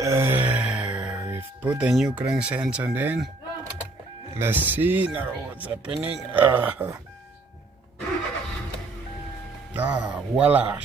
We've put the new crank sensor in. Let's see now what's happening. Voila.